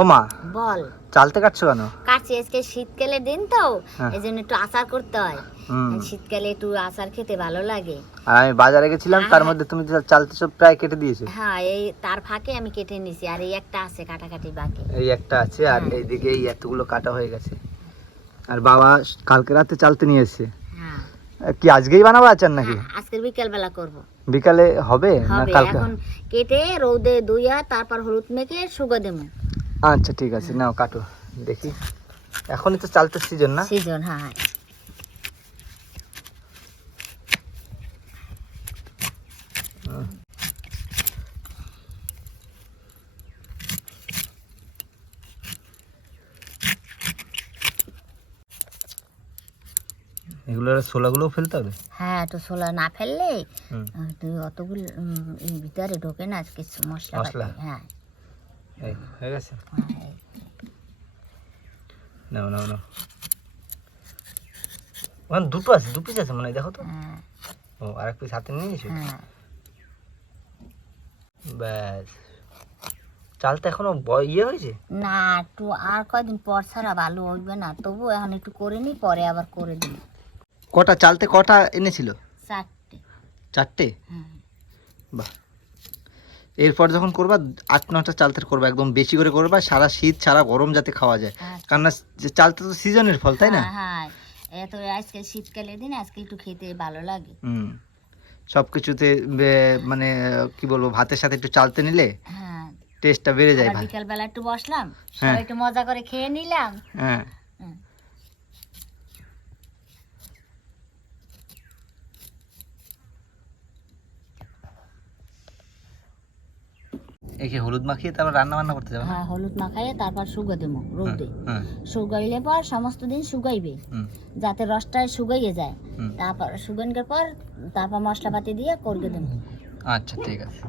ও মা বল। চালতে কাটছো কেন? কাছে আজকে দিন তো হ্যাঁ। এই জন্য একটু আচার করতে হয়। শীতকালে একটু আচার খেতে ভালো লাগে। আর আমি বাজারে গেছিলাম তার। মধ্যে তুমি চালতে সব প্রায় কেটে দিয়েছ। হ্যাঁ এই তার ফাঁকে আমি কেটে আর এই একটা আছে কাটাকাটি বাকি এই একটা আছে আর হ্যাঁ। এইদিকে এই এতগুলো কাটা হয়ে গেছে। আর বাবা কালকে রাতে চালতে নিয়ে এসছে। হ্যাঁ। কি আজকেই বানাবো আচার নাকি? আজকের বিকেল বেলা করব। বিকালে হবে না কালকে? এখন কেটে রোদে দুইয়া তারপর হলুদ মেখে শুকো দেবো। আচ্ছা ঠিক আছে নাও কাটো দেখি। এখনই তো চালতে সিজন না? সিজন হ্যাঁ এগুলোর ছোলাগুলোও ফেলতে হবে? হ্যাঁ একটু ছোলা না ফেললে তুই অতগুলো ভিতরে ঢোকে না কিছু মশলা মশলা? হ্যাঁ। এই হয়ে গেছে। নাও নাও নাও। ওখানে দুটো আছে দু পিস আছে মনে হয় দেখো তো। ও আর এক পিস হাতে নিয়ে নিয়েছো? হ্যাঁ ব্যাস চালটা এখনও ইয়ে হয়েছে? না একটু আর কয়দিন পর ছাড়া ভালো হইবে না তবু এখন একটু করে নি পরে আবার করে দিই। কটা চালতে কটা এনেছিল? চারটে। চারটে? বাহ। এরপর যখন করবা আট নটা চালতে করবা একদম বেশি করে করবা সারা শীত সারা গরম যাতে খাওয়া যায়। আচ্ছা। কারণ যে চালটা তো সিজনের ফল তাই না? হ্যাঁ, হ্যাঁ। এত আজকে শীতকালের দিন আজকে একটু খেতে ভালো লাগে। হুম। সব কিছুতে মানে কি বলব ভাতের সাথে একটু চালতে নিলে হ্যাঁ। টেস্টটা বেড়ে যায় বিকাল বেলা একটু বসলাম হ্যাঁ। একটু মজা করে খেয়ে নিলাম। হ্যাঁ। একে হলুদ মাখিয়ে তারপর রান্না বান্না করতে যাবে হ্যাঁ হলুদ মাখাইয়ে তারপর শুকো দেবো রোদে হ্যাঁ শুকাইলে পর সমস্ত দিন শুকাইবে যাতে রসটা শুকাইয়ে যায়। তারপর শুকানোর পর তারপর মশলাপাতি দিয়ে করবে দেবো। আচ্ছা ঠিক আছে।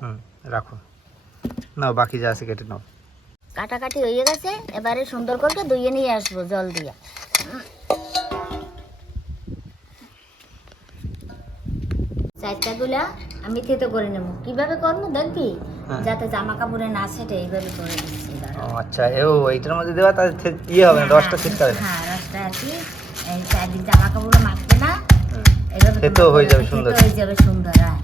হুম রাখো। নাও বাকি যা আছে কেটে নাও। কাটাকাটি হয়ে গেছে এবারে সুন্দর করে ধুয়ে নিয়ে আসব জল দিয়ে। চারটাগুলা আমি থেতো করে নেব। কীভাবে করব দেখবি? হ্যাঁ। যাতে জামা কাপড়ে না সেটে এইভাবে করে দিচ্ছি আচ্ছা এও এইটার মধ্যে দেওয়া তাহলে ইয়ে হবে না রসটা ছিটকা হবে হ্যাঁ রসটা আর কি চারদিক জামা কাপড়ে মাখবে না। হুম। এইভাবে থেতো হয়ে যাবে সুন্দর। হয়ে যাবে সুন্দর হ্যাঁ।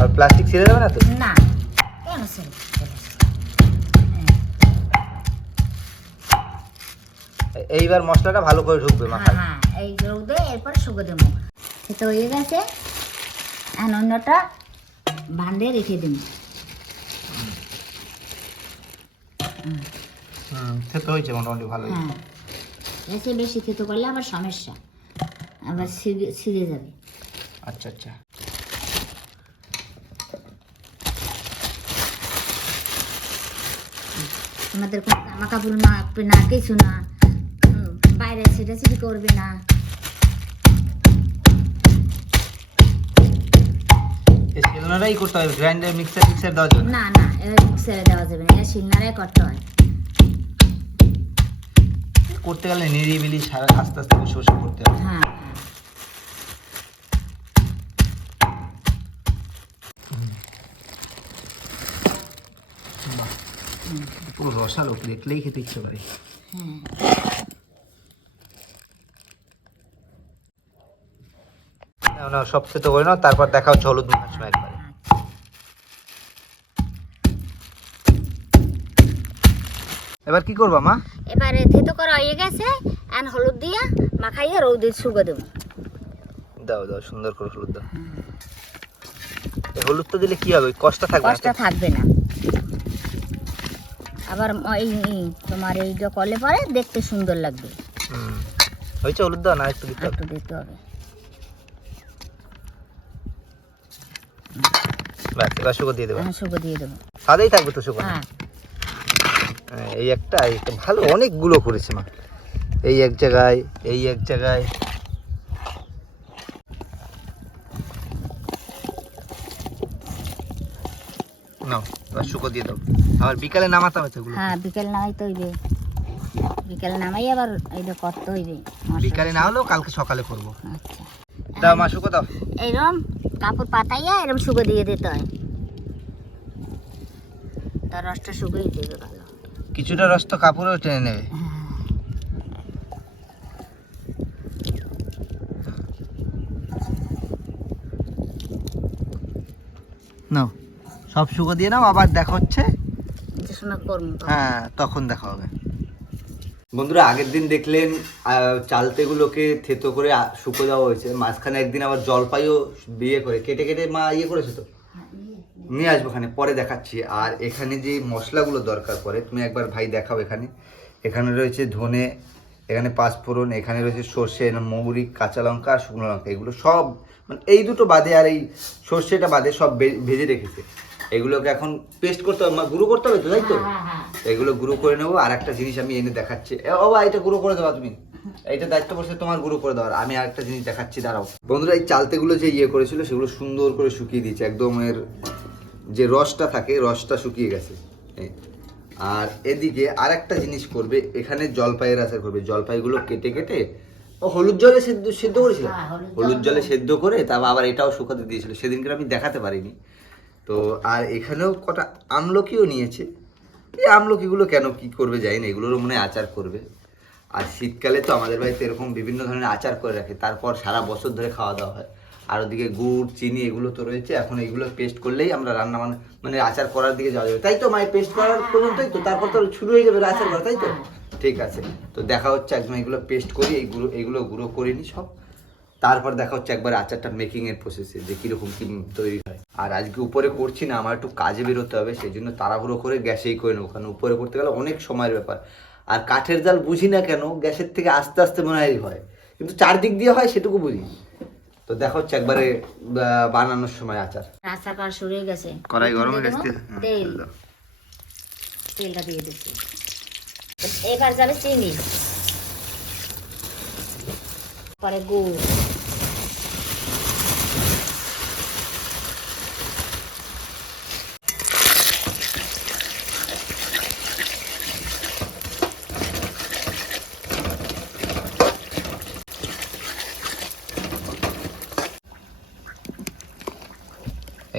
আর প্লাস্টিক ছিঁড়ে যাবে না তো? না। কেন এইবার মশলাটা ভালো করে ঢুকবে হ্যাঁ মাথায়। হ্যাঁ এই ঢুকবে এরপর শুকো দেবো। সেটা হয়ে গেছে এখন অন্যটা বান্ধে রেখে দেবো। হুম খেতে হয়েছে মোটামুটি ভালো হ্যাঁ এসে বেশি খেতে করলে আবার সমস্যা। আবার ছিঁড়ে যাবে। আচ্ছা আচ্ছা। আমাদের কোনো জামা কাপড় মাখবে না কিছু না। বাইরে ছিটা ছিটি করবে না। শিলনোড়াই করতে হবে গ্রাইন্ডার মিক্সার মিক্সার দেওয়া যাবে না না না দেওয়া যাবে না এটা করতে হয়। করতে গেলে নিরিবিলি আস্তে আস্তে বসে করতে হবে। হ্যাঁ। পুরো রসালো দেখলেই খেতে ইচ্ছে করে। হ্যাঁ। নাও, নাও, সব সেদ্ধ করে নাও তারপর দেখা হচ্ছে হলুদ একবারে। এবার কি করবা মা? এবারে থেতো করা হয়ে গেছে এখন হলুদ দিয়ে মাখাইয়ে রৌদে শুকো দেবো। দাও দাও সুন্দর করে হলুদ দাও। এই হলুদটা দিলে কি হবে? কষ্ট থাকবে কষ্ট থাকবে না। আবার এই এই তোমার এইটা করলে পরে দেখতে সুন্দর লাগবে। হয়েছে হলুদ দাও না একটু দিতে একটু দিতে হবে। ব্যাস এবার শুকো দিয়ে দেবো। শুকো দিয়ে দেবো। সাদাই থাকবে তো শুকো হ্যাঁ। হ্যাঁ, এই একটা এই একটা ভালো অনেকগুলো করেছে মা। এই এক জায়গায় এই এক জায়গায়। নাও এবার শুকো দিয়ে দাও। আবার বিকালে নামাতে হবে তো হ্যাঁ বিকেল নামাই তো হইবে। বিকেল নামাই আবার এইটা করতে হইবে। বিকালে না হলেও কালকে সকালে করব। আচ্ছা। দাও মা শুকো দাও এরম কাপড় পাতাইয়া এরম শুকো দিয়ে দিতে হয়। তার রসটা শুকোই দেবে ভালো। কিছুটা রস তো কাপড়েও টেনে নেবে। নাও সব শুকো দিয়ে নাও আবার দেখা হচ্ছে। করব হ্যাঁ তখন দেখা হবে। বন্ধুরা আগের দিন দেখলেন চালতেগুলোকে থেতো করে শুকো দেওয়া হয়েছে। মাঝখানে একদিন আবার জলপাইও বিয়ে করে। কেটে কেটে মা ইয়ে করেছে তো? নিয়ে আসব এখানে পরে দেখাচ্ছি। আর এখানে যে মশলাগুলো দরকার পড়ে তুমি একবার ভাই দেখাও এখানে। এখানে রয়েছে ধনে এখানে পাঁচফোড়ন এখানে রয়েছে সর্ষে মৌরি কাঁচা লঙ্কা আর শুকনো লঙ্কা। এগুলো সব মানে এই দুটো বাদে আর এই সর্ষেটা বাদে সব বে- ভেজে রেখেছে। এগুলোকে এখন পেস্ট করতে হবে গুঁড়ো করতে হবে তো তাই তো? হ্যাঁ হ্যাঁ এগুলো গুঁড়ো করে নেব আর একটা জিনিস আমি এনে দেখাচ্ছি। এ বাবা এটা গুঁড়ো করে দেওয়া তুমি। এইটা দায়িত্ব পড়ছে তোমার গুঁড়ো করে দেওয়ার আমি আরেকটা জিনিস দেখাচ্ছি দাঁড়াও। বন্ধুরা এই চালতেগুলো যে ইয়ে করেছিল সেগুলো সুন্দর করে শুকিয়ে দিয়েছে একদম এর যে রসটা থাকে রসটা শুকিয়ে গেছে। আর এদিকে আর একটা জিনিস করবে এখানে জলপাইয়ের আচার করবে। জলপাইগুলো কেটে কেটে ও হলুদ জলে সেদ্ধ সেদ্ধ করেছিল? হ্যাঁ, হলুদ জলে সেদ্ধ করে তারপর আবার এটাও শুকাতে দিয়েছিল। সেদিনকে আমি দেখাতে পারিনি। তো আর এখানেও কটা আমলকিও নিয়েছে। এই আমলকিগুলো কেন কি করবে জানি না, এগুলোরও মনে আচার করবে। আর শীতকালে তো আমাদের বাড়িতে এরকম বিভিন্ন ধরনের আচার করে রাখে, তারপর সারা বছর ধরে খাওয়া দাওয়া হয়। আর ওদিকে গুড়, চিনি এগুলো তো রয়েছে, এখন এগুলো পেস্ট করলেই আমরা রান্না মানে মানে আচার করার দিকে যাওয়া যাবে। তাই তো মায়ের পেস্ট করার পর্যন্তই তো, তারপর তো শুরু হয়ে যাবে আচার করা, তাই তো? ঠিক আছে, তো দেখা হচ্ছে একদম এগুলো পেস্ট করি, এই গুঁড়ো, এগুলো গুঁড়ো করে নিই সব। তারপর দেখা হচ্ছে একবার আচারটা মেকিংয়ের প্রসেসে যে কীরকম কী তৈরি হয়। আর আজকে উপরে করছি না আমার একটু কাজে বেরোতে হবে সেই জন্য তাড়াহুড়ো করে গ্যাসেই করে নেব কারণ উপরে করতে গেলে অনেক সময়ের ব্যাপার। আর কাঠের জাল বুঝি না কেন গ্যাসের থেকে আস্তে আস্তে মনে হয় হয় কিন্তু চারদিক দিয়ে হয় সেটুকু বুঝি। তো দেখা হচ্ছে একবারে বানানোর সময় আচার। রাস্তা কার শুরু হয়ে গেছে। কড়াই গরম হয়ে গেছে হ্যাঁ, তেল। তেল তেলটা দিয়ে দিচ্ছি। এবার যাবে চিনি। পরে গুড়।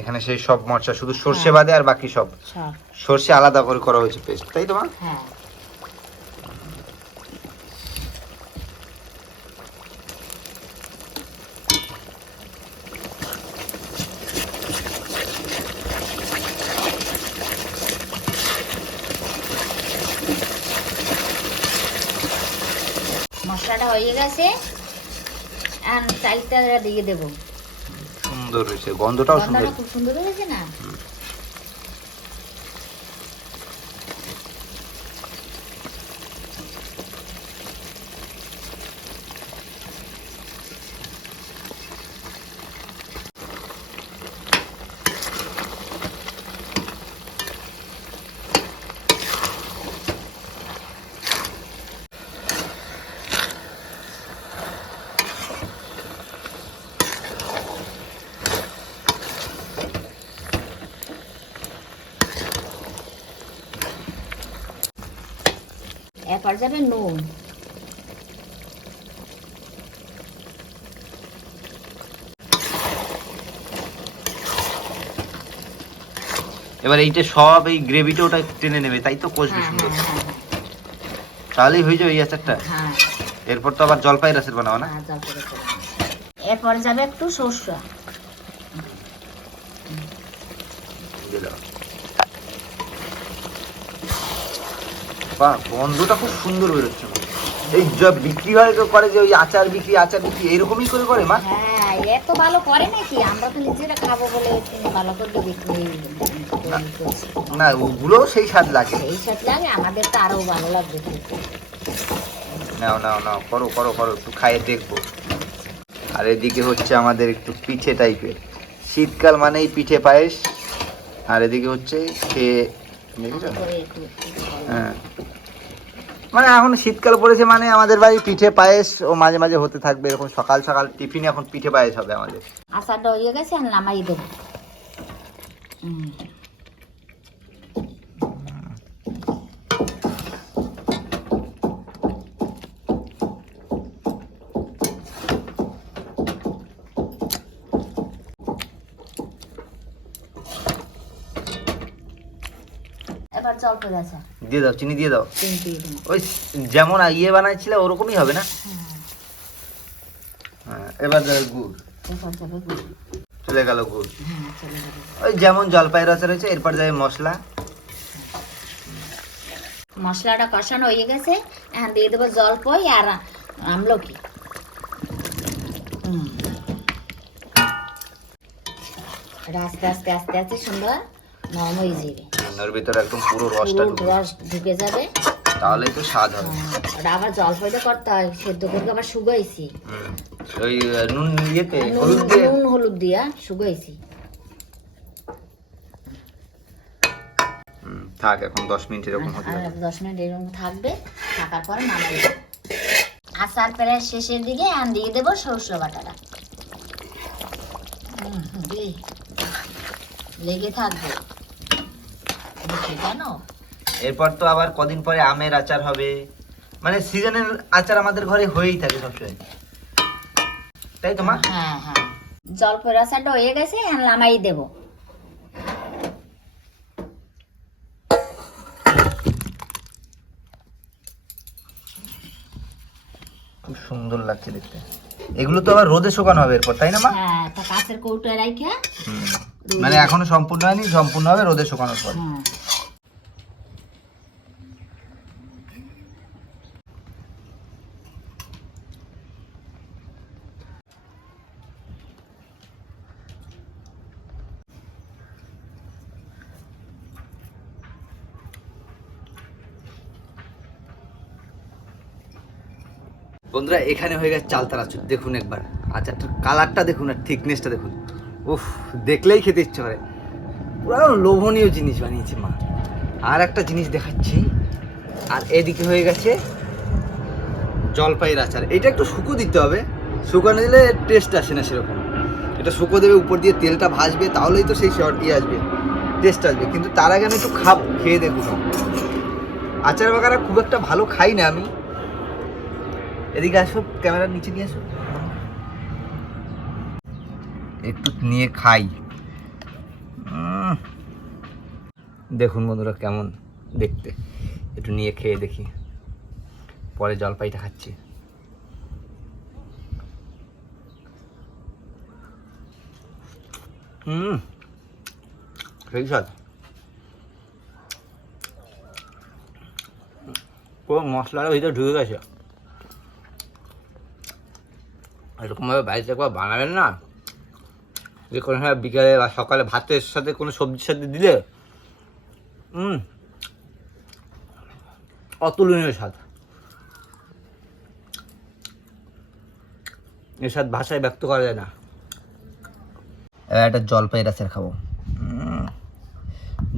এখানে সেই সব মরচা শুধু সর্ষে বাদে আর বাকি সব। সব। সর্ষে আলাদা করে করা হয়েছে পেস্ট তাই তো মা? হ্যাঁ। মশলাটা হয়ে গেছে। আর চালটা দিয়ে দেবো। সুন্দর হয়েছে গন্ধটাও সুন্দর খুব সুন্দর হয়েছে না? এরপর যাবে নুন। এবার এইটা সব এই গ্রেভিটা ওটা টেনে নেবে তাই তো কষবে হ্যাঁ সুন্দর। হ্যাঁ হ্যাঁ। তাহলেই হয়ে যাবে এই আচারটা। হ্যাঁ। এরপর তো আবার জলপাই রাসের বানাবো না? হ্যাঁ। এরপর যাবে একটু সর্ষে। বাহ গন্ধটা খুব সুন্দর বেরোচ্ছে। এই যা বিক্রি হয় তো করে যে ওই আচার বিক্রি আচার বিক্রি এরকমই করে করে মা? হ্যাঁ এত ভালো করে নাকি? আমরা তো নিজেরা খাব বলে ভালো করে বিক্রি না ওগুলো সেই স্বাদ লাগে। সেই সাথে লাগে আমাদের তো আরও ভালো লাগবে। নাও নাও নাও করো করো করো একটু খাইয়ে দেখব। আর এদিকে হচ্ছে আমাদের একটু পিঠে টাইপের শীতকাল মানেই পিঠে পায়েস আর এদিকে হচ্ছে খেয়ে দেখেছ? হ্যাঁ। মানে এখন শীতকাল পড়েছে মানে আমাদের বাড়ি পিঠে পায়েস ও মাঝে মাঝে হতে থাকবে, এরকম সকাল সকাল টিফিনে এখন পিঠে পায়েস হবে আমাদের। আসাটা হয়ে গেছে, আর নামাই দেবো। এবার চল করে আছে। দিয়ে দাও চিনি দিয়ে দাও। ওই যেমন ইয়ে বানাইছিলে ওরকমই হবে না? হ্যাঁ। হ্যাঁ, এবার গুড়। গুড়। চলে গেল গুড়। হ্যাঁ ওই যেমন জলপাই রসা রয়েছে এরপর যাবে মশলা। মশলাটা কষানো হয়ে গেছে এখন দিয়ে দেবো জলপাই আর আমলকি। আস্তে আস্তে আস্তে আস্তে সুন্দর। নরম হয়ে যাবে। ওর ভিতরে একদম পুরো রসটা রস ঢুকে যাবে। তাহলেই তো স্বাদ হবে। হ্যাঁ, ওটা আবার জলপাইটা করতে হয় সেদ্ধ করে আবার শুকাইছি। ওই নুন ইয়েতে হলুদ দিয়ে? নুন হলুদ দিয়া শুকাইছি। থাক এখন দশ মিনিট এরকম হবে দশ মিনিট এরকম থাকবে থাকার পরে নামাই দেবো। আচার প্রায় শেষের দিকে আন দিয়ে দেবো সরষে বাটাটা। লেগে থাকবে। জানো? এরপর তো আবার কদিন পরে আমের আচার হবে। মানে সিজনের আচার আমাদের ঘরে হয়েই থাকে সবসময়। তাই তো মা? হ্যাঁ হ্যাঁ। জলপের আচারটা হয়ে গেছে নামাই দেবো। খুব সুন্দর লাগছে দেখতে। এগুলো তো আবার রোদে শুকানো হবে এরপর তাই না মা? হ্যাঁ তা কাছের কৌটোয় মানে এখনও সম্পূর্ণ হয়নি সম্পূর্ণ হবে রোদে শুকানোর পর। হ্যাঁ। বন্ধুরা, এখানে হয়ে গেছে চালতার আচার দেখুন একবার। আচারটার কালারটা দেখুন আর থিকনেসটা দেখুন। উফ, দেখলেই খেতে ইচ্ছে করে। পুরো লোভনীয় জিনিস বানিয়েছে মা। আর একটা জিনিস দেখাচ্ছি। আর এদিকে হয়ে গেছে জলপাইয়ের আচার। এটা একটু শুকো দিতে হবে। শুকানো দিলে টেস্ট আসে না সেরকম। এটা শুকো দেবে, উপর দিয়ে তেলটা ভাসবে তাহলেই তো সেই শর্ট ইয়ে আসবে। টেস্ট আসবে। কিন্তু তার আগে আমি একটু খাব, খেয়ে দেখুন। আচার বাগারা খুব একটা ভালো খাই না আমি। এদিকে আসো, ক্যামেরার নিচে নিয়ে আসো। একটু নিয়ে খাই। দেখুন বন্ধুরা কেমন দেখতে। একটু নিয়ে খেয়ে দেখি। পরে জলপাইটা খাচ্ছি। হুম সেই স্বাদ। পুরো মশলাটা ভিতরে ঢুকে গেছে। এরকমভাবে বাড়িতে একবার বানাবেন না? যে কোনো সময় বিকালে বা সকালে ভাতের সাথে কোনো সবজির সাথে দিলে হুম অতুলনীয় স্বাদ। এর স্বাদ ভাষায় ব্যক্ত করা যায় না। একটা জলপাইয়ের আচার খাব।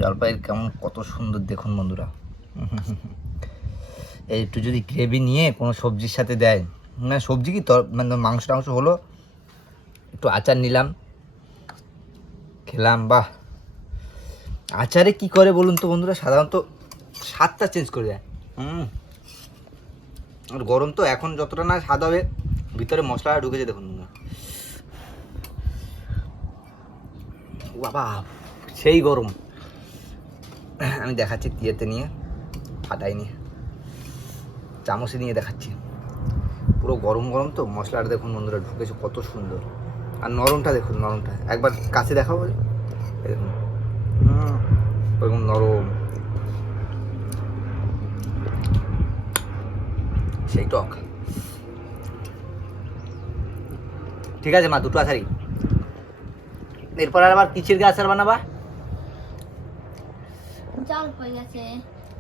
জলপাইয়ের কেমন কত সুন্দর দেখুন বন্ধুরা। একটু যদি গ্রেভি নিয়ে কোনো সবজির সাথে দেয়। মানে সবজি কি তর মানে মাংস টাংস হলো, একটু আচার নিলাম, খেলাম, বাহ। আচারে কি করে বলুন তো বন্ধুরা? সাধারণত স্বাদটা চেঞ্জ করে দেয়। আর গরম তো এখন যতটা না স্বাদ হবে, ভিতরে মশলাটা ঢুকেছে দেখুন বাবা, সেই গরম। আমি দেখাচ্ছি তিয়েতে নিয়ে ফাটাই নিয়ে। চামচে নিয়ে দেখাচ্ছি। পুরো গরম গরম তো? মশলাটা দেখুন বন্ধুরা ঢুকেছে কত সুন্দর। আর নরমটা দেখুন নরমটা। একবার কাছে দেখাবো দেখুন। নরম। সেই টক। ঠিক আছে মা দুটো আচারই এরপর আর আবার কিসের গাছ আচার বানাবা?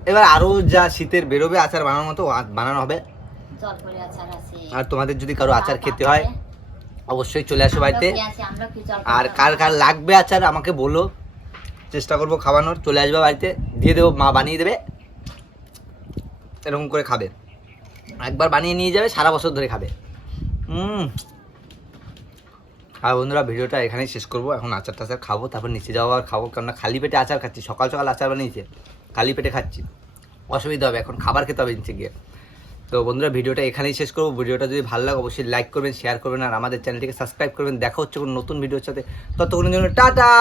এবার আরও যা শীতের বেরোবে আচার বানানোর মতো বানানো হবে। আর তোমাদের যদি কারও আচার খেতে হয় অবশ্যই চলে আসো বাড়িতে। আর কার কার লাগবে আচার আমাকে বলো। চেষ্টা করব খাওয়ানোর। চলে আসবে বাড়িতে। দিয়ে দেবো মা বানিয়ে দেবে। এরকম করে খাবে। একবার বানিয়ে নিয়ে যাবে সারা বছর ধরে খাবে। হুম। আর বন্ধুরা ভিডিওটা এখানেই শেষ করব। এখন আচার টাচার খাব তারপর নিচে যাওয়া আর খাব। কেননা খালি পেটে আচার খাচ্ছি। সকাল সকাল আচার বানিয়েছে খালি পেটে খাচ্ছি। অসুবিধা হবে এখন খাবার খেতে হবে নিচে গিয়ে। তো বন্ধুরা, ভিডিওটা এখানেই শেষ করব। ভিডিওটা যদি ভালো লাগে, অবশ্যই লাইক করবেন শেয়ার করবেন, আর আমাদের চ্যানেলটিকে সাবস্ক্রাইব করবেন। দেখা হচ্ছে কোনো নতুন ভিডিওর সাথে। ততক্ষণের জন্য টাটা!